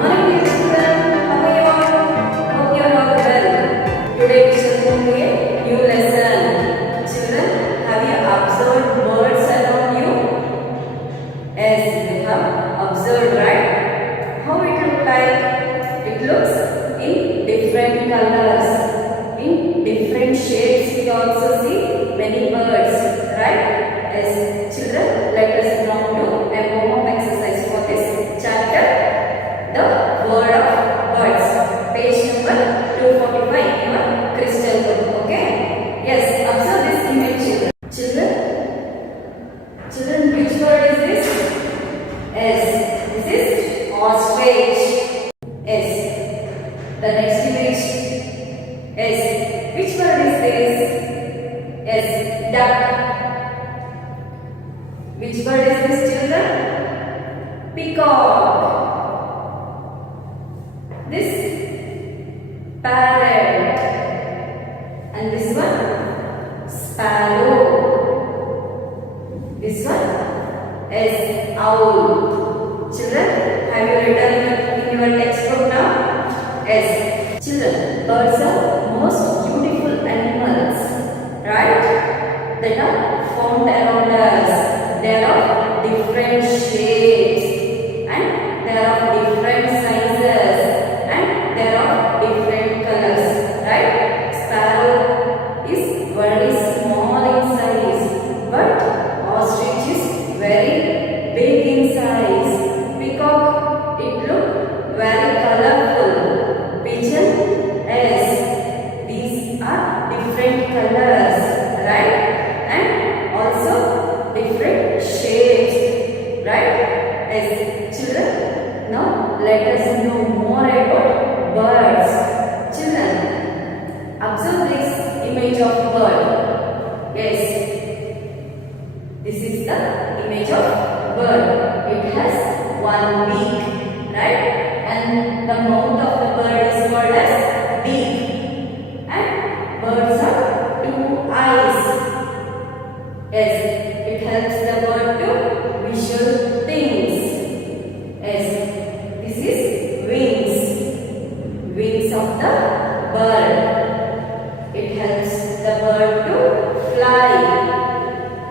Morning, children. How are you all? Hope you are all well. Today we shall move to a new lesson. Children, have you observed birds around you? Yes, you have observed, right? How it look like? It looks in different colors, in different shapes. We also see many birds, right? Yes, children, let us now do a warm-up exercise for this chapter. The word of birds. Page number 245 in your crystal book. Okay? Yes, observe this image, children. Children, which word is this? Yes, this is ostrich. Yes. The next image. Yes. Which word is this? Yes, duck. Which bird is this, children? Peacock. This parrot. And this one sparrow. This one is owl. Children, have you written in your textbook now? Yes. Children, birds are most beautiful animals, right? That are found around us. They are of different shapes and they are of different sizes and they are of different colors, right? Sparrow is very small in size, but ostrich is very big in size. Peacock, it look very colorful. Pigeon, yes, these are different colors, right? And also different shapes, right? Yes, children, now let us know more about birds. Children, observe this image of bird. Yes, this is the image of bird. It has one beak, right? And the mouth of the bird is called as beak. And birds have two eyes. Yes, it helps the bird to visual things. Yes, this is wings. Wings of the bird. It helps the bird to fly.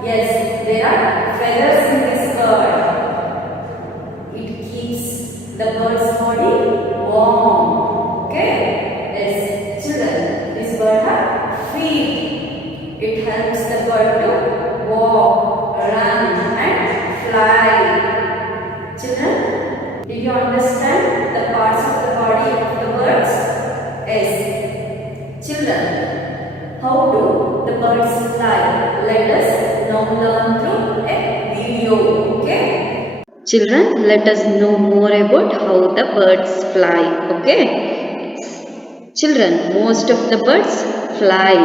Yes, there are feathers in this bird. It keeps the bird's body warm. Okay? Yes, children, this bird has feet. It helps the bird to walk, run and fly. Children, did you understand the parts of the body of the birds? Yes. Children, how do the birds fly? Let us now learn through a video. Okay? Children, let us know more about how the birds fly. Okay? Children, most of the birds fly.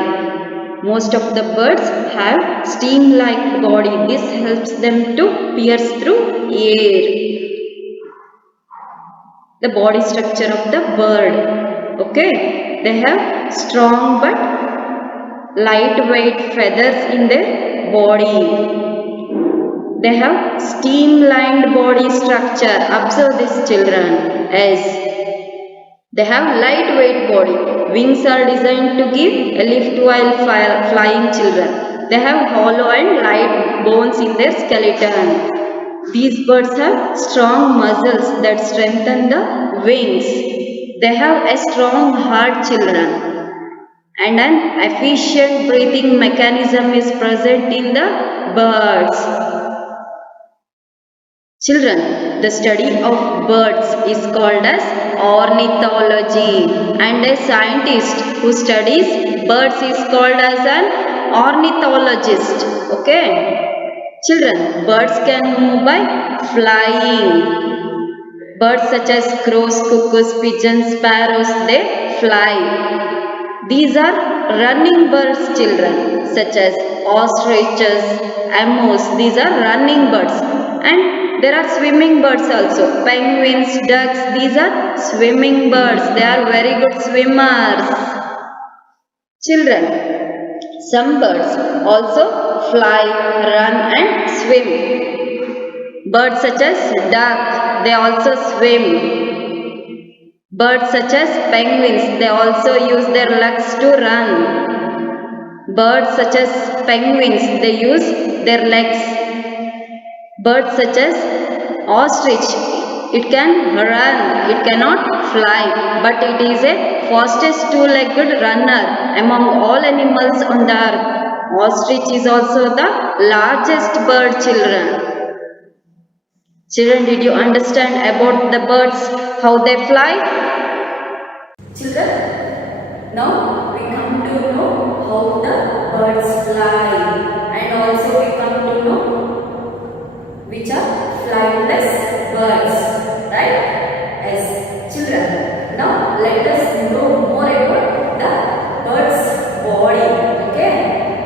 Most of the birds have sting-like body. This helps them to pierce through air. The body structure of the bird. Okay? They have strong but lightweight feathers in their body. They have streamlined body structure. Observe this, children. Yes. They have lightweight body. Wings are designed to give a lift while flying, children. They have hollow and light bones in their skeleton. These birds have strong muscles that strengthen the wings. They have a strong heart, children. And an efficient breathing mechanism is present in the birds. Children, the study of birds is called as ornithology, and a scientist who studies birds is called as an ornithologist. Okay? Children, birds can move by flying. Birds such as crows, cuckoos, pigeons, sparrows, they fly. These are running birds, children, such as ostriches, emos. These are running birds. And there are swimming birds also. Penguins, ducks, these are swimming birds. They are very good swimmers. Children, some birds also fly, run and swim. Birds such as duck, they also swim. Birds such as penguins, they also use their legs to run. Birds such as penguins, they use their legs. Birds such as ostrich, it can run, it cannot fly, but it is a fastest two-legged runner among all animals on the earth. Ostrich is also the largest bird, children. Children, did you understand about the birds, how they fly? Children, now we come to know how the birds fly, and also we come to know which are flightless birds, right? Yes, children, now let us know more about the bird's body. Okay,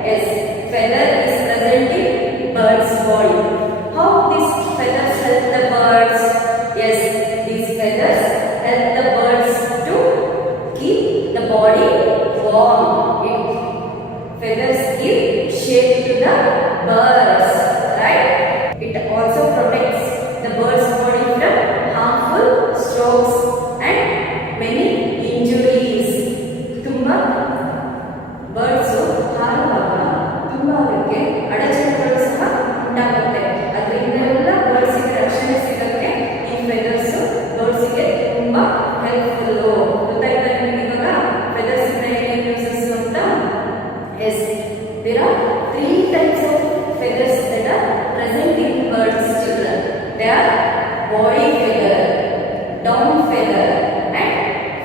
yes, feather is present in bird's body. How these feathers help the birds? Yes, these feathers help the birds to keep the body warm. Feathers give shade to the birds, right? It also protects the bird's body from harmful strokes and many injuries. Tumba birds ಹಾರುವಾಗ ತುಂಬಾ ಅವರಿಗೆ ಅಡಚಣೆಗಳು ಸಹ ಉಂಟಾಗುತ್ತೆ. ಅದರಿಂದ birds ಗೆ ರಕ್ಷಣೆ ಸಿಗುತ್ತೆ. ಈ feathers birds ಗೆ ತುಂಬಾ ಹೆಲ್ಪ್ಫುಲ್. ಗೊತ್ತಾಯ್ತಾ ನಿಮಗೆ ಇವಾಗ feathers ಇಂದ ಏನೇನು ಯೂಸಸ್ ಅಂತ? Yes, there are 3 types of feathers that are present in birds, children. They are body feather, down feather, and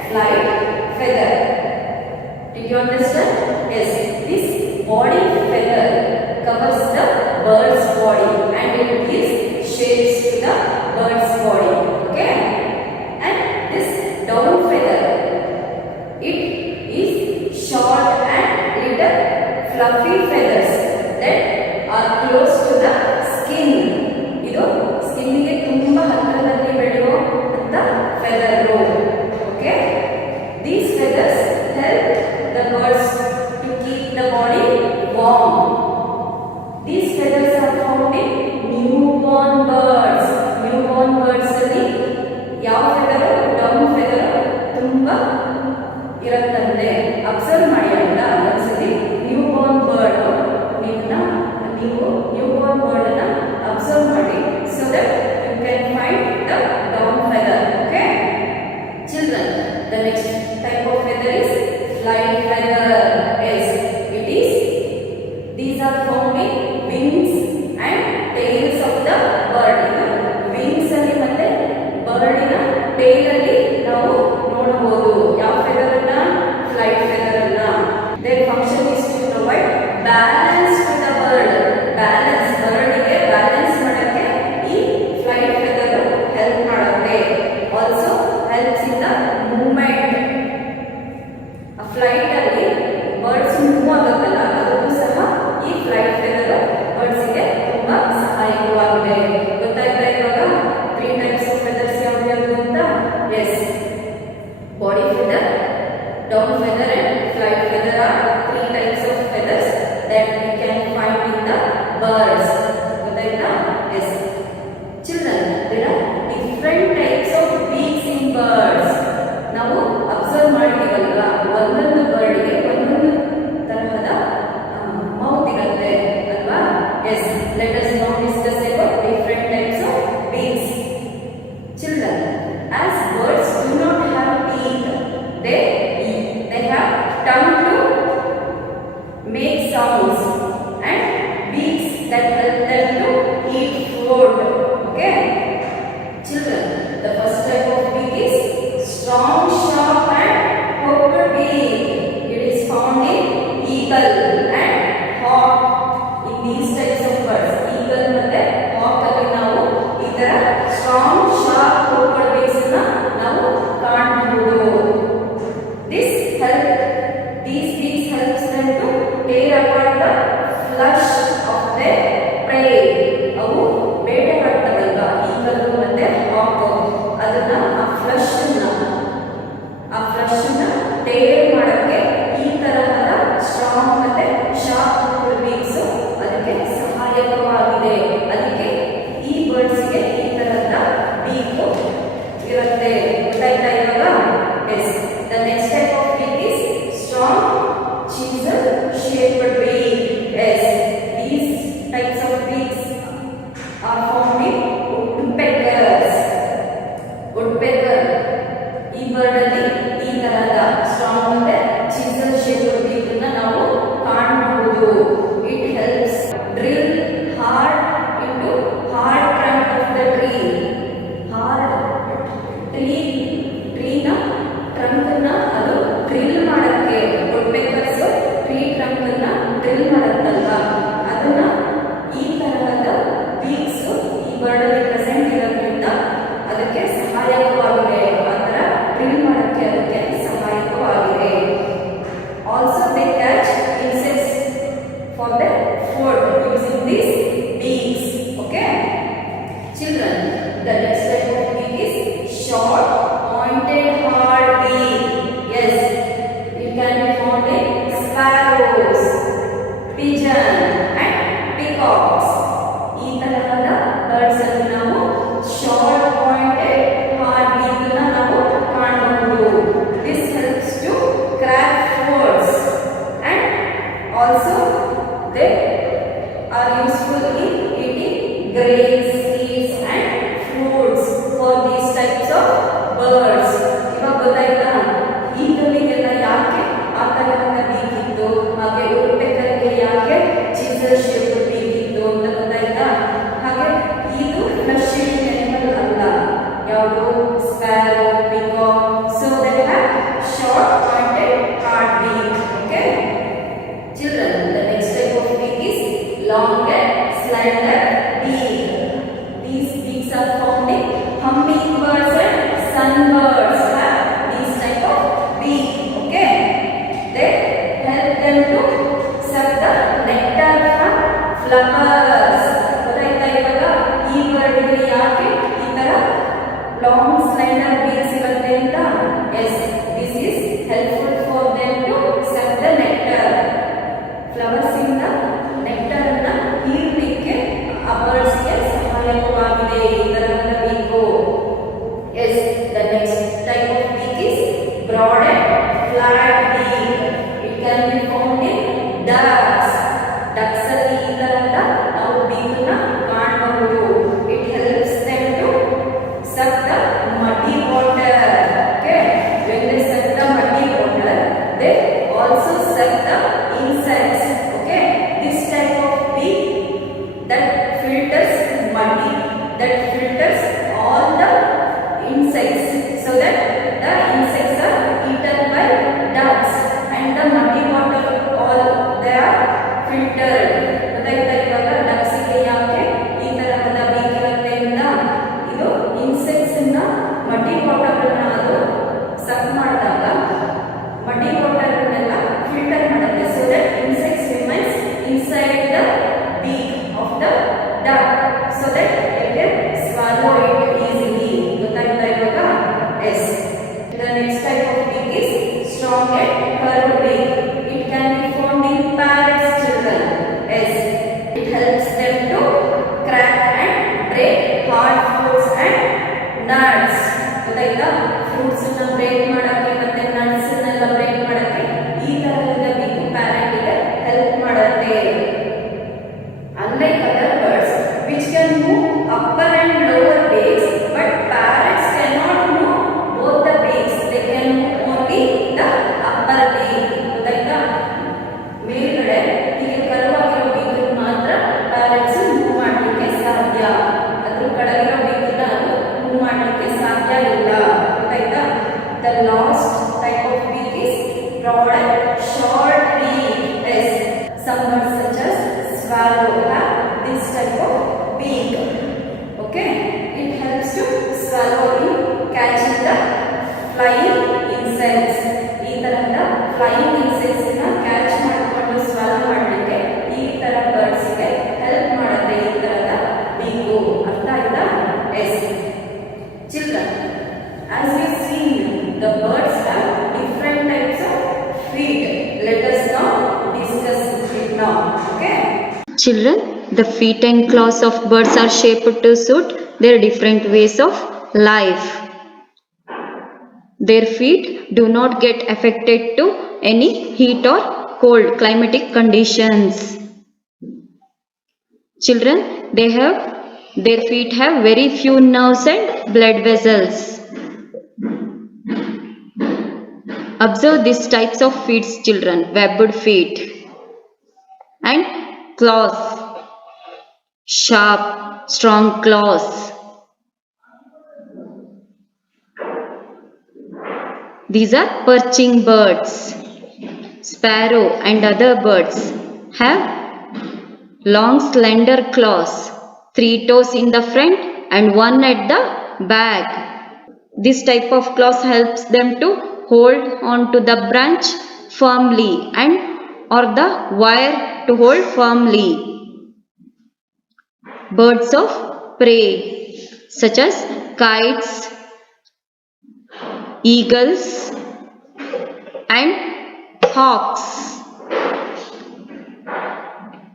flight feather. Did you understand? Yes, this body feather covers the bird's body and it gives shades to the bird's body. Okay, and this down feather, it is short and little fluffy feathers that are close to the skin. ಇದು skin ಗೆ ತುಂಬಾ ಹತ್ತಿರದಲ್ಲಿ ಬೆಳೆಯುವ ಅಂತ feather. Okay, these feathers help the birds to keep the body warm. These feathers are found in newborn birds. Newborn birds ಅಲ್ಲಿ ಯಾವ feather? Down feather ತುಂಬಾ ಇರುತ್ತಂತೆ. ಅಬ್ಸರ್ವ್ ಮಾಡಿ ಅಂತ ಒಂದ್ಸತಿ ನ್ಯೂಬೋರ್ನ್ ಬರ್ಡ್ ನೀವು ನ್ಯೂಬೋರ್ನ್ ಬರ್ಡ್ ಅನ್ನ ಅಬ್ಸರ್ವ್ ಮಾಡಿ, so that you can find the down feather. Okay, children, the next type of feather is flight feather. Yes, it is, these are found in wings and tails of the bird. Wings ಅಲ್ಲಿ ಮತ್ತೆ ಬರ್ಡಿನ tail ಅಲ್ಲಿ ನಾವು ನೋಡಬಹುದು. ಯಾವ feather ಅನ್ನ? Flight feather ಅನ್ನ. Their function is to provide balance to the bird. Balance, bird ಗೆ balance ಮಾಡಕ್ಕೆ ಈ flight feather help ಮಾಡುತ್ತೆ. Also helps in the movement. A flight ಅಲ್ಲಿ birds move ಆಗುತ್ತಲ್ಲ, ಅದಕ್ಕೂ ಸಹ ಈ flight feather birds ಗೆ ತುಂಬಾ ಸಹಾಯಕವಾಗಿದೆ. ಗೊತ್ತಾಯ್ತಾ ಇವಾಗ 3 types of feathers ಯಾವ್ಯಾವುದು ಅಂತ? Yes, body feather, down feather and flight feather are 3 types of feathers that we can find in the birds. ಗೊತ್ತಾಯ್ತಾ? Yes, children, there are different types of beaks in birds. ನಾವು observe ಮಾಡಿದೀವಲ್ವಾ, ಒಂದೊಂದು ಬರ್ಡ್ಗೆ ಒಂದೊಂದು ತರಹದ mouth ಇರುತ್ತೆ ಅಲ್ವಾ? Yes, let us now discuss about different types of beaks. Children, as birds do not have teeth, they have tongue to make sounds and beaks that help them to eat food. Okay, children, the first type of beak is strong, sharp and hooked beak. It is found in eagle and hawk. In these types of birds, eagle ಮತ್ತೆ hawk ಅಲ್ಲಿ ನಾವು ಈ ತರ strong, sharp, hooked beaks ಅನ್ನ ನಾವು ಕಾಣಬಹುದು. These beaks helps them to tear apart the flesh of their prey. ಅವು ಬೇಟೆಯಾಡ್ತವಲ್ವಾ eagle ಮತ್ತೆ ಹಾಕ್, ಅದನ್ನ ಆ ಫ್ಲಶ್ ನ ಟೇರ್ ಮಾಡಕ್ಕೆ ಈ ತರಹದ ಸ್ಟ್ರಾಂಗ್ ಮತ್ತೆ ಶಾರ್ಪ್ ಬೀಕ್ಸ್ ಅದಕ್ಕೆ ಸಹಾಯಕವಾಗಿದೆ. ಅದಕ್ಕೆ ಈ ಬರ್ಡ್ಸ್ ಗೆ ಈ ತರಹದ the next type of beak is short, pointed, hard beak. Yes, it can be found in sparrows, pigeon and peacocks. ಈ ತರಹದ birds ಅನ್ನು ನಾವು short, pointed, hard beak ಅನ್ನು ನಾವು ಕಾಣಬಹುದು. This helps to crack words and also they are useful in eating grains, seeds and fruits for these types of birds. ಇವಾಗ ಗೊತ್ತಾಯ್ತಾ ಈಗಲಿಗೆಲ್ಲ ಯಾಕೆ ಆ ತರಹದ ಬೀಕ್ ಇತ್ತು, ಹಾಗೆ ಉರುಪೆಕರಿಗೆ ಯಾಕೆ ಚೀಸಲ್ ಶೇಪ್ ಬೀಕ್ ಇತ್ತು ಅಂತ ಗೊತ್ತಾಯ್ತಾ. ಹಾಗೆ ಇದು ಫ್ಲಶ್ ಈಟಿಂಗ್ ಅನಿಮಲ್ ಅಲ್ಲ, ಯಾವುದು sparrow, peacock. So they have short pointed hard beak. Okay children, the next type of beak is long and slender beak. These beaks are found in hummingbirds and sunbirds have these type of beak. Okay, they help them to suck the nectar from flowers. ಗೊತ್ತಾಯ್ತಾ ಇವಾಗ ಈ bird ಗೆ ಯಾಕೆ ಈ ತರ long slider beaks ಇರುತ್ತೆ ಅಂತ. Yes, this is helpful for them to suck the nectar. Flowers ಇಂದ ನೆಕ್ಟರ್ ಅನ್ನ ಹೀರಲಿಕ್ಕೆ ಆ ಬರ್ಡ್ಸ್ ಗೆ ಸಹಾಯಕವಾಗಿದೆ ಈ ತರಹದ beak. Yes, the next type of beak is broad and flat beak. It can be found in ducks. Ducks ಅಲ್ಲಿ ಈ ತರಹದ ನಾವು ಬೀಕ್ ನ ಕಾಣಬಹುದು. It helps them to suck the muddy water. Okay, when they suck the muddy water, they also suck the insects. Okay, this type of beak that filters muddy, that filters all the insects, so that the insects are eaten by ducks and the muddy water all they are filtered. ಗೊತ್ತಾಯ್ತಾ ಇವಾಗ ducks ಗೆ ಯಾಕೆ ಈ ತರಹದ beak ಇರುತ್ತೆ ಅಂತ. ಇದು insects ನ ಮಡ್ಡಿ ವಾಟರ್ ಅನ್ನ ಅದು ಸಕ್ ಮಾಡಿದಾಗ ಮಡ್ಡಿ ವಾಟರ್ ಅನ್ನೆಲ್ಲ ಫಿಲ್ಟರ್ ಮಾಡುತ್ತೆ. So that insects remains inside the beak of the duck, so that they can swallow it easily. ಗೊತ್ತಾಯ್ತಾ ಇವಾಗ. Yes, the next type of beak is strong and curved beak. It can be found in parrots, children. Yes, it helps them to crack and break hard fruits and nuts. ಗೊತ್ತಾಯ್ತಾ, fruits ಅನ್ನ break ಮಾಡಕ್ಕೆ ಮತ್ತೆ nuts ಅನ್ನೆಲ್ಲ break ಮಾಡಕ್ಕೆ ಈ ತರಹದ beak parrot ಗೆ help ಮಾಡುತ್ತೆ. Unlike other birds which can move upper and lower beaks, but parrots cannot move both the beaks. They can move only the upper beak. ಗೊತ್ತಾಯ್ತಾ, ಮೇಲ್ಗಡೆ ಹೀಗೆ ಕರ್ವಾಗಿರೋ ಬೀಕ್ ಮಾತ್ರ ಪ್ಯಾರೆಟ್ಸ್ ಮೂವ್ ಮಾಡಲಿಕ್ಕೆ ಸಾಧ್ಯ. ಅದ್ರ ಕೆಳಗಿರೋ ಬೀಕ್ ಅದು ಮೂವ್ ಮಾಡಲಿಕ್ಕೆ ಸಾಧ್ಯ ಇಲ್ಲ. ಗೊತ್ತಾಯ್ತಾ. The last type of beak is broad and short beak. Yes, some birds such as swallow have this type of beak. Okay, it helps to swallow in catching the flying insects. ಈ ತರಹದ flying insects ನ catch ಮಾಡಿಕೊಂಡು swallow ಮಾಡಲಿಕ್ಕೆ ಈ ತರ birds ಗೆ help ಮಾಡುತ್ತೆ ಈ ತರಹದ ಬೀಕು. ಅರ್ಥ ಆಯ್ತಾ. Yes, children, as we see the birds have different types of feet. Let us now discuss it now. Okay, Children, the feet and claws of birds are shaped to suit their different ways of life. Their feet do not get affected to any heat or cold climatic conditions. Children, their feet have very few nerves and blood vessels. Observe these types of feet, children. Webbed feet and claws. Sharp, strong claws. These are perching birds. Sparrow and other birds have long slender claws, 3 toes in the front and 1 at the back. This type of claws helps them to hold on to the branch firmly and or the wire to hold firmly. Birds of prey. such as kites, eagles and hawks.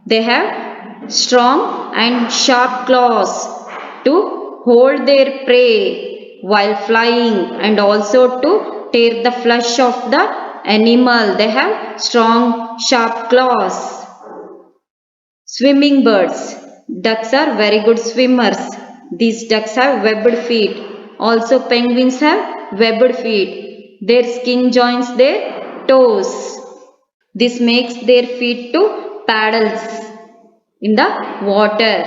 They have strong and sharp claws to hold their prey while flying and also to tear the flesh of the animal. They have strong sharp claws. Swimming birds. Ducks are very good swimmers. These ducks have webbed feet. Also penguins have webbed feet. Their skin joins their toes. This makes their feet to paddles in the water.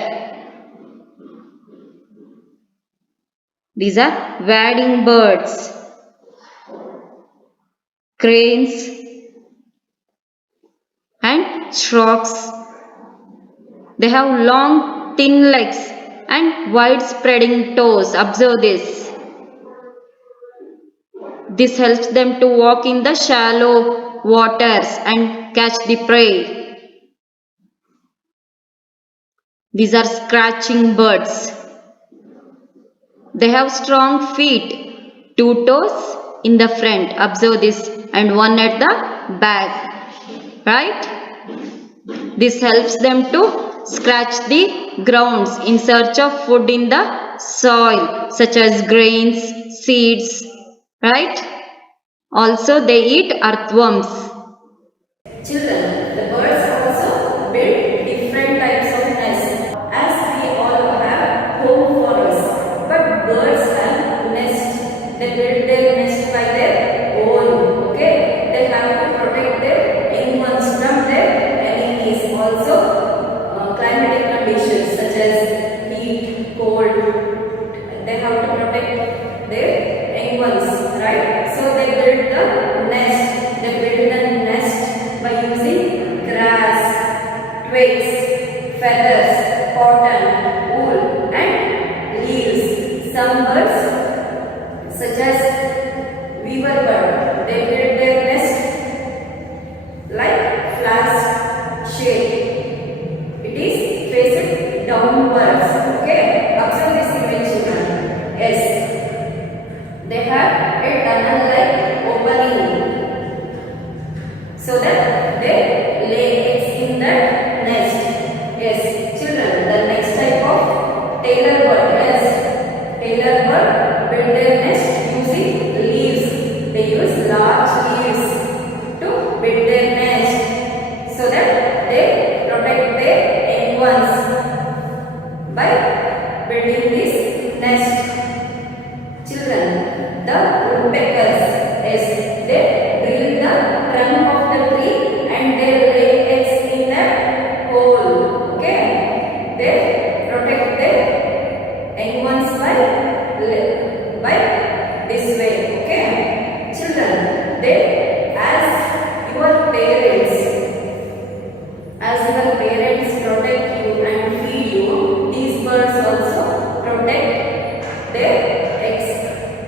These are wading birds. Cranes and storks. They have long, thin legs and wide spreading toes. Observe this. This helps them to walk in the shallow waters and catch the prey. These are scratching birds. They have strong feet, 2 toes in the front. Observe this, and 1 at the back. Right? This helps them to scratch the grounds in search of food in the soil, such as grains, seeds. Right? Also, they eat earthworms. Children, the birds also build different types of nests as we all have home for us. But birds have nests. They build their nest by their own. Okay, they have to protect their young ones from their enemies. Also, climatic conditions such as heat, cold. They have to protect their young ones, right? So they build the nest. They build the nest by using grass, twigs, feathers, cotton, wool and leaves. Some birds such as weaver bird, they build their nest like flask shape. It is faced downwards. Okay, observe this image, children. Yes, they have a tunnel-like opening so that they lay eggs in that nest. Yes, children, the next type of tailor bird. Yes, tailor bird build their nest using leaves. They use large leaves to build their nest so that they protect their young ones by building this nest. Children, the woodpeckers, yes, they drill the trunk of the tree and they lay eggs in the hole. Okay, they protect their young ones by this way. Okay, children, they as your parents protect you and feed you, these birds also protect their eggs,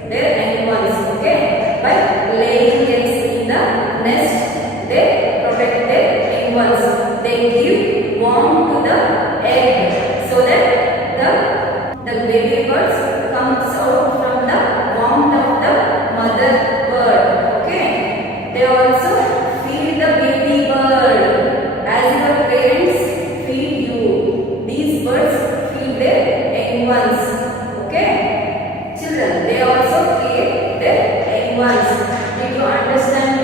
their young ones. Okay, by laying eggs in the nest, they protect their young ones. They give warmth to the egg so that the baby birds comes out from the warmth of the mother bird. Okay, they also feed the baby bird as your parents feed you. These birds feed their young ones. Okay, children, they also create their young ones. Did you understand